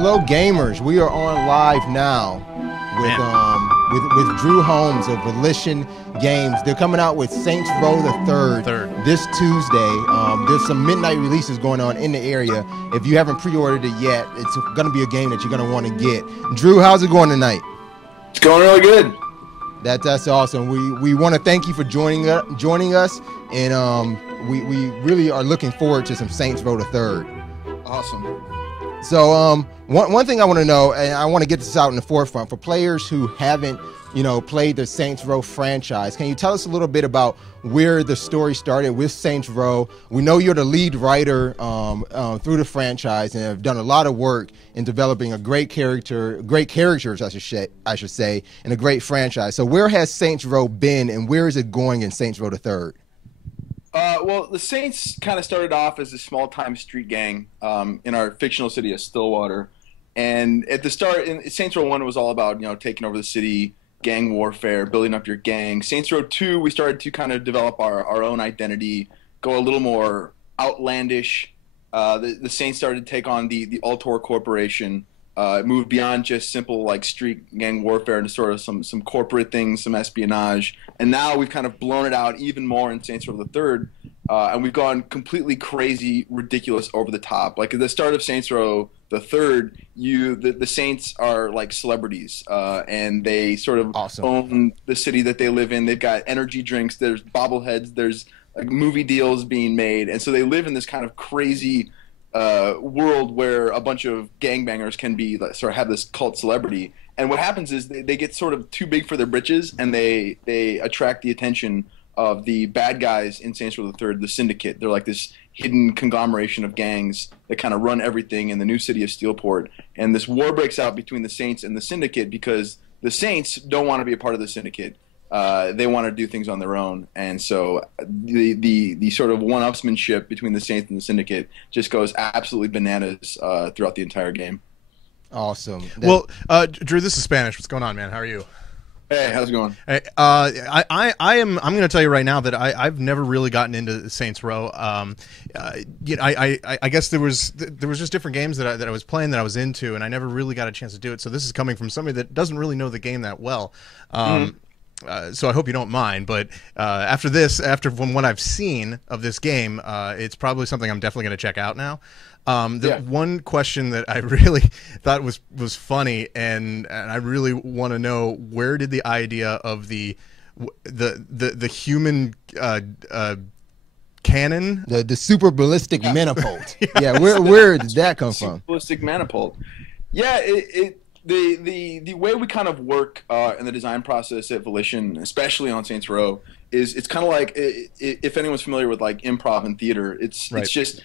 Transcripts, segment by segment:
Hello, gamers. We are on live now with Drew Holmes of Volition Games. They're coming out with Saints Row the Third this Tuesday. There's some midnight releases going on in the area. If you haven't pre-ordered it yet, it's going to be a game that you're going to want to get. Drew, how's it going tonight? It's going really good. That's awesome. We want to thank you for joining us, and we really are looking forward to some Saints Row the Third. Awesome. So one thing I want to know, and I want to get this out in the forefront for players who haven't, played the Saints Row franchise. Can you tell us a little bit about where the story started with Saints Row? We know you're the lead writer through the franchise and have done a lot of work in developing a great characters, I should say, and a great franchise. So where has Saints Row been, and where is it going in Saints Row the Third? Well, the Saints kind of started off as a small-time street gang in our fictional city of Stillwater. And at the start, Saints Row 1 was all about, taking over the city, gang warfare, building up your gang. Saints Row 2, we started to kind of develop our own identity, go a little more outlandish. The Saints started to take on the Altor Corporation, moved beyond just simple street gang warfare into sort of some corporate things, some espionage, and now we've kind of blown it out even more in Saints Row the Third, and we've gone completely crazy, ridiculous, over the top. Like at the start of Saints Row the Third, the Saints are like celebrities, and they sort of own the city that they live in. They've got energy drinks, there's bobbleheads, there's movie deals being made, and so they live in this kind of crazy world where a bunch of gangbangers can be sort of have this cult celebrity. And what happens is they get sort of too big for their britches, and they attract the attention of the bad guys in Saints Row the Third, the Syndicate. They're like this hidden conglomeration of gangs that kind of run everything in the new city of Steelport. And this war breaks out between the Saints and the Syndicate because the Saints don't want to be a part of the Syndicate. They want to do things on their own, and so the sort of one-upsmanship between the Saints and the Syndicate just goes absolutely bananas throughout the entire game. Awesome. Well, Drew, this is Spanish. What's going on, man? How are you? Hey, how's it going? Hey, I'm going to tell you right now that I've never really gotten into Saints Row. I guess there was just different games that I was playing that I was into, and I never really got a chance to do it. So this is coming from somebody that doesn't really know the game that well. So I hope you don't mind, but after from what I've seen of this game, it's probably something I'm definitely going to check out now. One question that I really thought was funny, and I really want to know, where did the idea of the human cannon, the super ballistic manifold? Yeah, where did that come from? Ballistic manifold. Yeah, The way we kind of work in the design process at Volition, especially on Saints Row, is it's kind of like, if anyone's familiar with improv and theater, it's just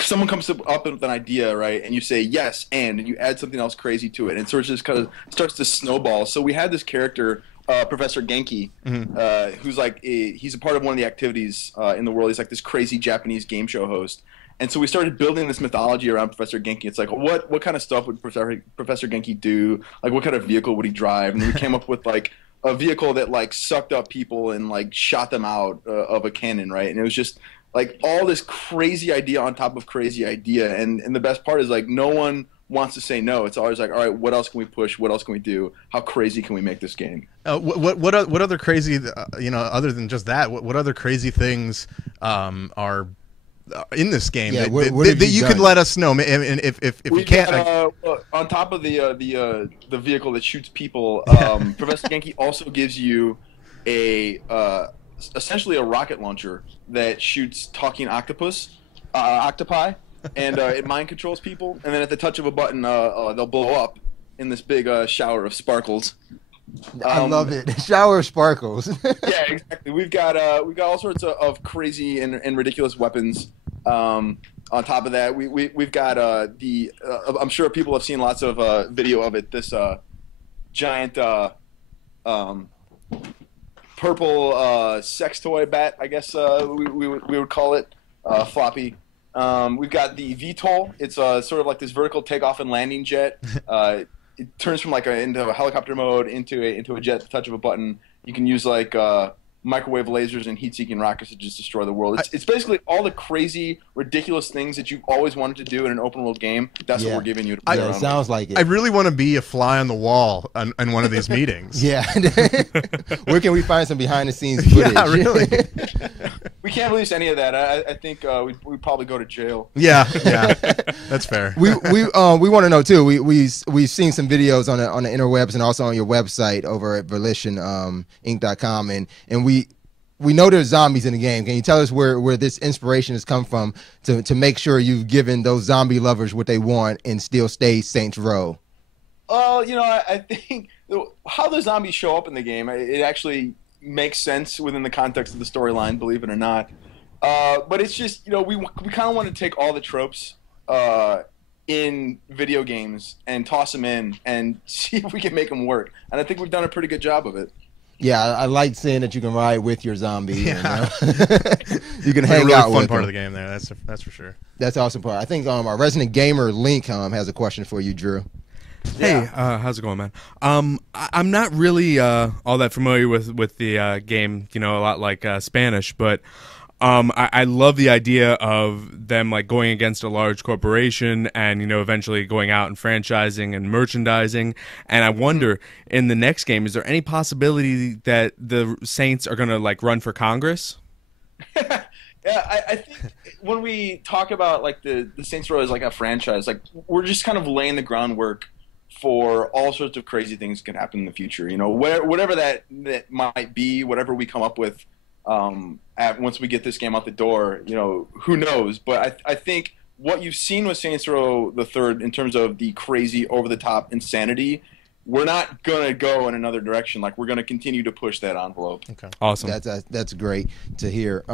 someone comes up with an idea, right, and you say yes, and you add something else crazy to it, and it sort of just kind of starts to snowball. So we had this character, Professor Genki, who's he's a part of one of the activities in the world. He's like this crazy Japanese game show host. And so we started building this mythology around Professor Genki. It's like, what kind of stuff would Professor Genki do? Like, what kind of vehicle would he drive? And we came up with a vehicle that sucked up people and shot them out of a cannon, right? And it was just all this crazy idea on top of crazy idea. And the best part is no one wants to say no. It's always all right, what else can we push? What else can we do? How crazy can we make this game? What other crazy, other than just that, what other crazy things are in this game that you could let us know, and if you can't, on top of the vehicle that shoots people, Professor Genki also gives you essentially a rocket launcher that shoots talking octopi, and it mind controls people, and then at the touch of a button, they'll blow up in this big shower of sparkles. I love it. Shower of sparkles. Yeah, exactly. We've got all sorts of crazy and ridiculous weapons. On top of that, we've got I'm sure people have seen lots of video of it. This giant purple sex toy bat, I guess we would call it, floppy. We've got the Vtol. It's sort of like this vertical takeoff and landing jet. It turns from into a helicopter mode into a jet at the touch of a button. You can use microwave lasers and heat-seeking rockets to just destroy the world. It's basically all the crazy, ridiculous things that you've always wanted to do in an open-world game. That's what we're giving you to play around it sounds like it. I really want to be a fly on the wall in one of these meetings. Yeah. Where can we find some behind-the-scenes footage? Yeah, really. We can't release any of that. I think we'd probably go to jail. Yeah, that's fair. We want to know too. We've seen some videos on the interwebs and also on your website over at VolitionInc.com, and we know there's zombies in the game. Can you tell us where this inspiration has come from to make sure you've given those zombie lovers what they want and still stay Saints Row? I think how the zombies show up in the game, it actually makes sense within the context of the storyline, believe it or not. But it's just, we kind of want to take all the tropes in video games and toss them in and see if we can make them work. And I think we've done a pretty good job of it. Yeah, I like seeing that you can ride with your zombie. Yeah. You can hang really out fun with part them. of the game there. That's for sure. That's the awesome part. I think our resident gamer Link has a question for you, Drew. Hey, how's it going, man? I'm not really all that familiar with the game, a lot like Spanish, but I love the idea of them like going against a large corporation and eventually going out and franchising and merchandising. And I wonder, in the next game, is there any possibility that the Saints are gonna like run for Congress? Yeah, I think when we talk about like the Saints Row as like a franchise, like we're just kind of laying the groundwork for all sorts of crazy things that can happen in the future. Whatever that might be, whatever we come up with. Once we get this game out the door, who knows? But I think what you've seen with Saints Row the Third in terms of the crazy, over-the-top insanity, we're not gonna go in another direction. Like we're gonna continue to push that envelope. Okay, awesome. That's great to hear.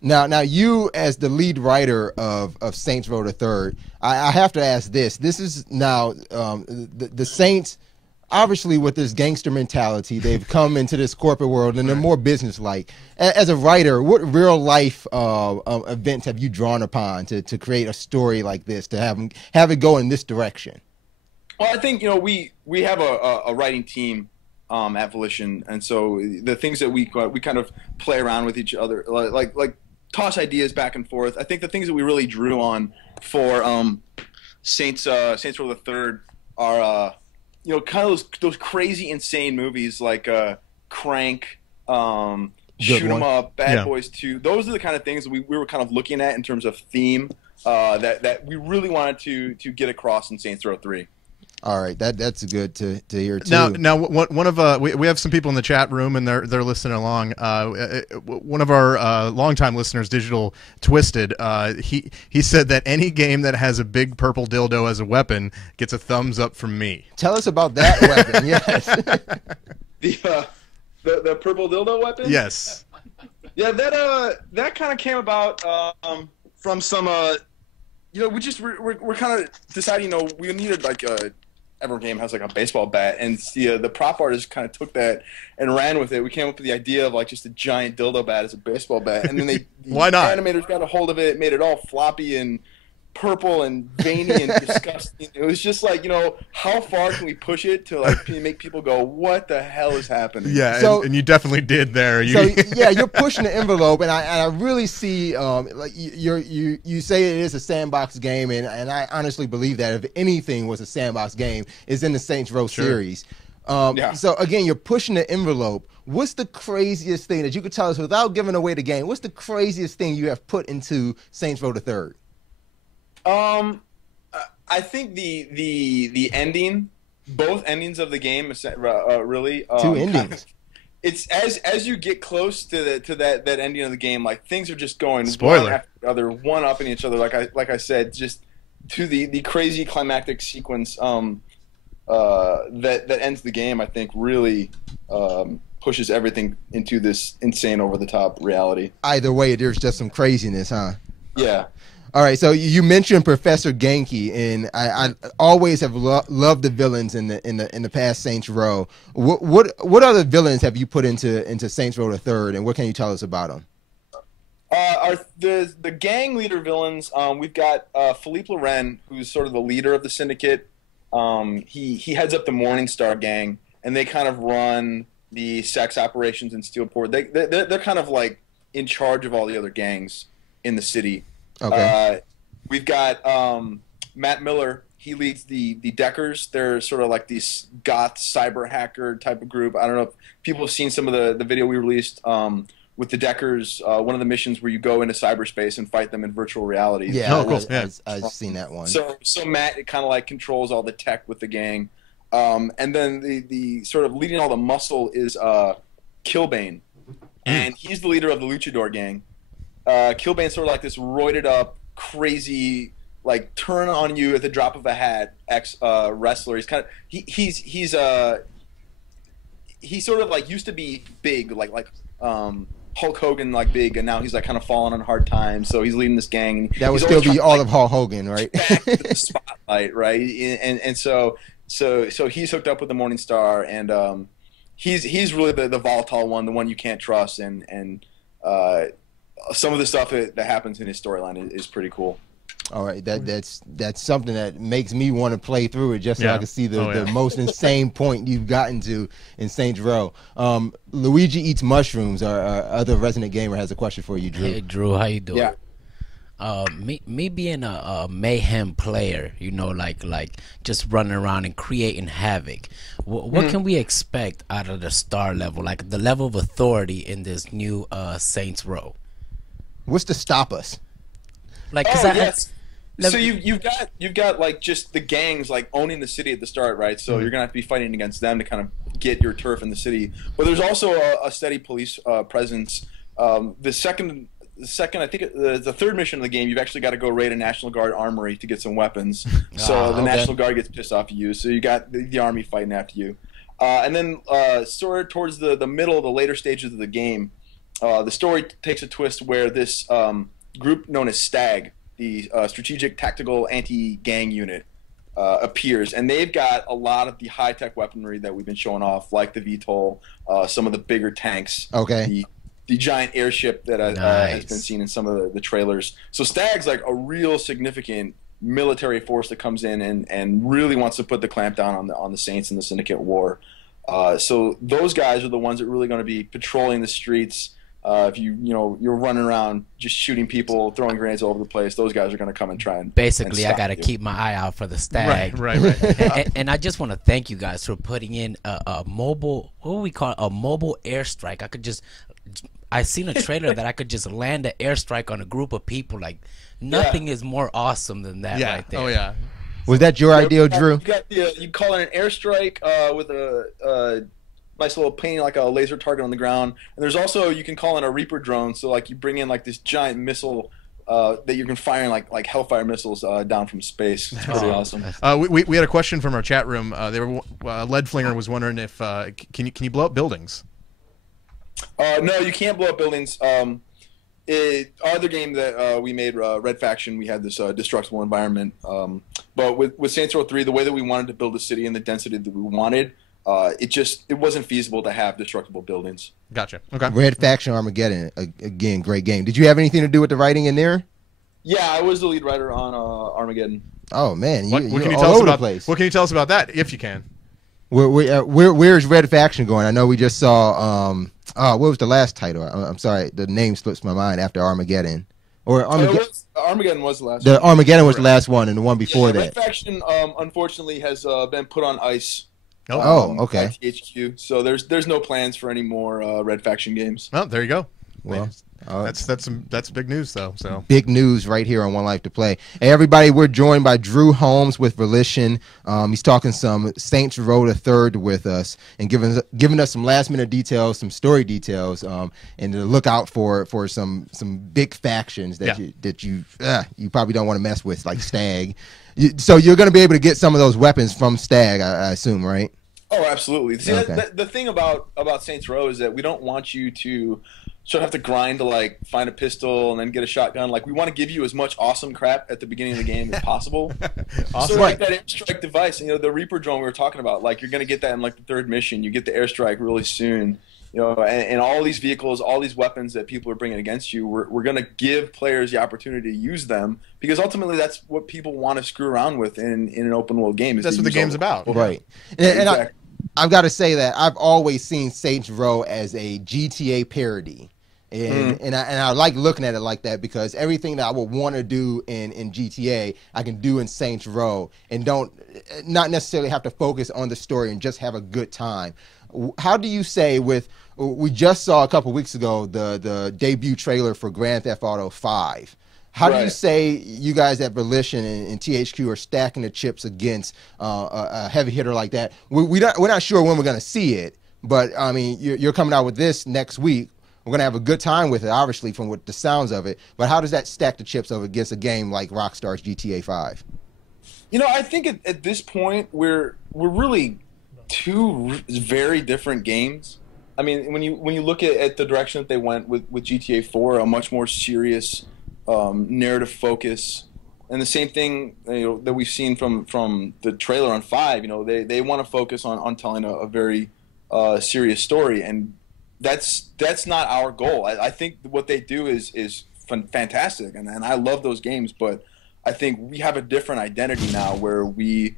Now you as the lead writer of Saints Row the Third, I have to ask this. This is now the Saints. Obviously, with this gangster mentality, they've come into this corporate world and they're more business-like. As a writer, what real-life events have you drawn upon to create a story like this, to have it go in this direction? Well, I think we have a writing team at Volition, and so the things that we kind of play around with each other, like toss ideas back and forth. I think the things that we really drew on for Saints Row the Third are. Kind of those crazy, insane movies like Crank, Shoot 'Em Up, Bad Boys 2. Those are the kind of things that we were kind of looking at in terms of theme that we really wanted to get across in Saints Row 3. All right, that's good to hear too. Now, one of we have some people in the chat room and they're listening along. One of our longtime listeners, Digital Twisted, he said that any game that has a big purple dildo as a weapon gets a thumbs up from me. Tell us about that weapon. Yes, the purple dildo weapon. Yes. Yeah, that kind of came about from some we're kind of deciding we needed like a. Every game has like a baseball bat, and the prop artist kind of took that and ran with it. We came up with the idea of like just a giant dildo bat as a baseball bat, and then the Why not? animators got a hold of it, made it all floppy and purple and veiny and disgusting. It was just like, how far can we push it to like make people go, what the hell is happening? Yeah, so, and you definitely did there. You're pushing the envelope, and I really see like you say it is a sandbox game, and I honestly believe that if anything was a sandbox game, it's in the Saints Row series. So again, you're pushing the envelope. What's the craziest thing that you could tell us without giving away the game? What's the craziest thing you have put into Saints Row the Third? I think the ending, both endings of the game, really two endings. It's as you get close to that ending of the game, like things are just going Spoiler. one after the other, one up in each other. Like I said, just to the crazy climactic sequence that ends the game. I think really pushes everything into this insane, over the top reality. Either way, there's just some craziness, huh? Yeah. All right, so you mentioned Professor Genki, and I always have loved the villains in the past Saints Row. What other villains have you put into Saints Row the Third, and what can you tell us about them? The gang leader villains. We've got Philippe Loren, who's sort of the leader of the syndicate. He heads up the Morningstar gang, and they kind of run the sex operations in Steelport. They're kind of like in charge of all the other gangs in the city. Okay. We've got Matt Miller. He leads the Deckers. They're sort of like these goth cyber hacker type of group. I don't know if people have seen some of the video we released with the Deckers. One of the missions where you go into cyberspace and fight them in virtual reality. Yeah, Oh, cool. I've seen that one. So Matt kind of like controls all the tech with the gang. And then the sort of leading all the muscle is Killbane. And he's the leader of the Luchador gang. Killbane's sort of like this roided up, crazy, like turn on you at the drop of a hat wrestler. He's kind of he's sort of like used to be big, like Hulk Hogan, like big, and now he's like kind of falling on hard times. So he's leading this gang. And that would he's still always be trying all to, of Hulk Hogan, right? back to the spotlight, right? And so he's hooked up with the Morning Star, and he's really the volatile one, the one you can't trust, and some of the stuff that happens in his storyline is pretty cool. All right, that's something that makes me want to play through it just so I can see the most insane point you've gotten to in Saints Row. Luigi Eats Mushrooms, our other resident gamer, has a question for you, Drew. Hey, Drew, how you doing? Yeah. Me being a mayhem player, you know, like just running around and creating havoc. What can we expect out of the star level, like the level of authority in this new Saints Row? What's to stop us? Like, yes. So you've got like just the gangs like owning the city at the start, right? So you're gonna have to be fighting against them to kind of get your turf in the city. But there's also a steady police presence. The second, I think the third mission of the game, you've actually got to go raid a National Guard armory to get some weapons. So the National Guard gets pissed off at you. So you got the army fighting after you. And then sort of towards the middle, the later stages of the game, the story takes a twist where this group known as STAG, the Strategic Tactical Anti-Gang Unit, appears, and they've got a lot of the high-tech weaponry that we've been showing off, like the Vtol, some of the bigger tanks, the giant airship that has been seen in some of the trailers. So STAG's like a real significant military force that comes in and really wants to put the clamp down on the Saints in the Syndicate War. So those guys are the ones that are really going to be patrolling the streets. If you're running around just shooting people, throwing grenades all over the place, those guys are going to come and try and basically and I got to keep my eye out for the STAG. Right. And I just want to thank you guys for putting in a mobile, what do we call it, a mobile airstrike. I seen a trailer that I could just land an airstrike on a group of people. Like nothing is more awesome than that right there. Oh yeah. Was that your idea, Drew? You call it an airstrike with a nice little painting, like a laser target on the ground. And there's also, you can call in a Reaper drone. So like you bring in like this giant missile that you can fire like Hellfire missiles down from space. It's pretty awesome. We had a question from our chat room. Leadflinger was wondering if can you blow up buildings? No, you can't blow up buildings. Our other game that we made, Red Faction, we had this destructible environment. But with Saints Row 3, the way that we wanted to build a city and the density that we wanted, it wasn't feasible to have destructible buildings. Gotcha. Okay. Red Faction Armageddon, again, great game. Did you have anything to do with the writing in there? Yeah, I was the lead writer on Armageddon. Oh man, What you're can you all tell us over the about? place. What can you tell us about that, if you can? Where's Red Faction going? I know we just saw. What was the last title? I'm sorry, the name slips my mind after Armageddon. Or Armageddon was the last one. one. Armageddon was the last one, and the one before that. Red Faction, unfortunately, has been put on ice. Okay. At THQ. So there's no plans for any more Red Faction games. Oh, there you go. Well, that's big news though. So big news right here on One Life to Play. Hey everybody, we're joined by Drew Holmes with Volition. He's talking some Saints Row the Third with us and giving us some last minute details, some story details, and to look out for some big factions that you probably don't want to mess with, like Stag. So you're going to be able to get some of those weapons from Stag, I assume, right? Oh, absolutely. See, Okay. the thing about Saints Row is that we don't want you to sort of have to grind to like find a pistol and then get a shotgun. Like we want to give you as much awesome crap at the beginning of the game as possible. Awesome. So like that airstrike device, the Reaper drone we were talking about, like you're going to get that in like the third mission. You get the airstrike really soon. And all these vehicles, all these weapons that people are bringing against you, we're going to give players the opportunity to use them because ultimately that's what people want to screw around with in an open world game. That's what the game's about. Right. And exactly. I've got to say that I've always seen Saints Row as a GTA parody. And I like looking at it like that, because everything that I would want to do in GTA, I can do in Saints Row, and not necessarily have to focus on the story and just have a good time. How do you say we just saw a couple weeks ago the debut trailer for Grand Theft Auto 5. How do you say you guys at Volition and THQ are stacking the chips against a heavy hitter like that? We're not sure when we're going to see it, but I mean, you're coming out with this next week. We're going to have a good time with it, obviously, from what the sounds of it. But how does that stack the chips over against a game like Rockstar's GTA 5? You know, I think at this point we're really two very different games. I mean, when you look at the direction that they went with GTA 4, a much more serious narrative focus, and the same thing that we've seen from the trailer on 5. You know, they want to focus on telling a very serious story, and that's not our goal. I think what they do is fantastic, and I love those games, but I think we have a different identity now, where we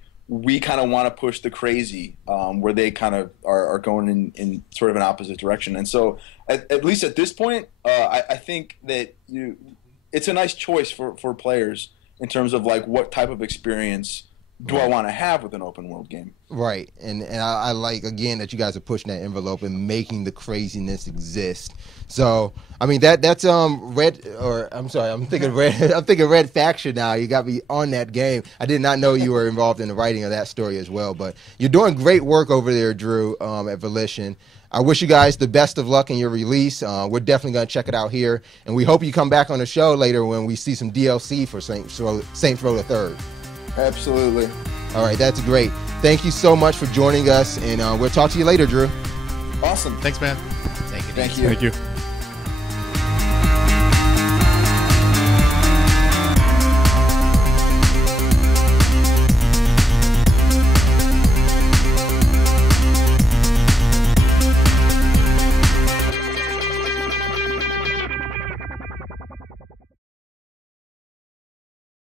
kind of want to push the crazy, where they kind of are going in sort of an opposite direction. And so at least at this point, I think that it's a nice choice for players in terms of like what type of experience do I want to have with an open world game. Right, and I like, again, that you guys are pushing that envelope and making the craziness exist. So I mean, that's Red, or I'm sorry, I'm thinking Red Faction now. You got me on that game. I did not know you were involved in the writing of that story as well. But you're doing great work over there, Drew, at Volition. I wish you guys the best of luck in your release. We're definitely going to check it out here, and we hope you come back on the show later when we see some DLC for Saints Row the Third. Absolutely. All right, that's great. Thank you so much for joining us, and we'll talk to you later, Drew. Awesome. Thanks, man. Take it Thank easy. you. Thank you.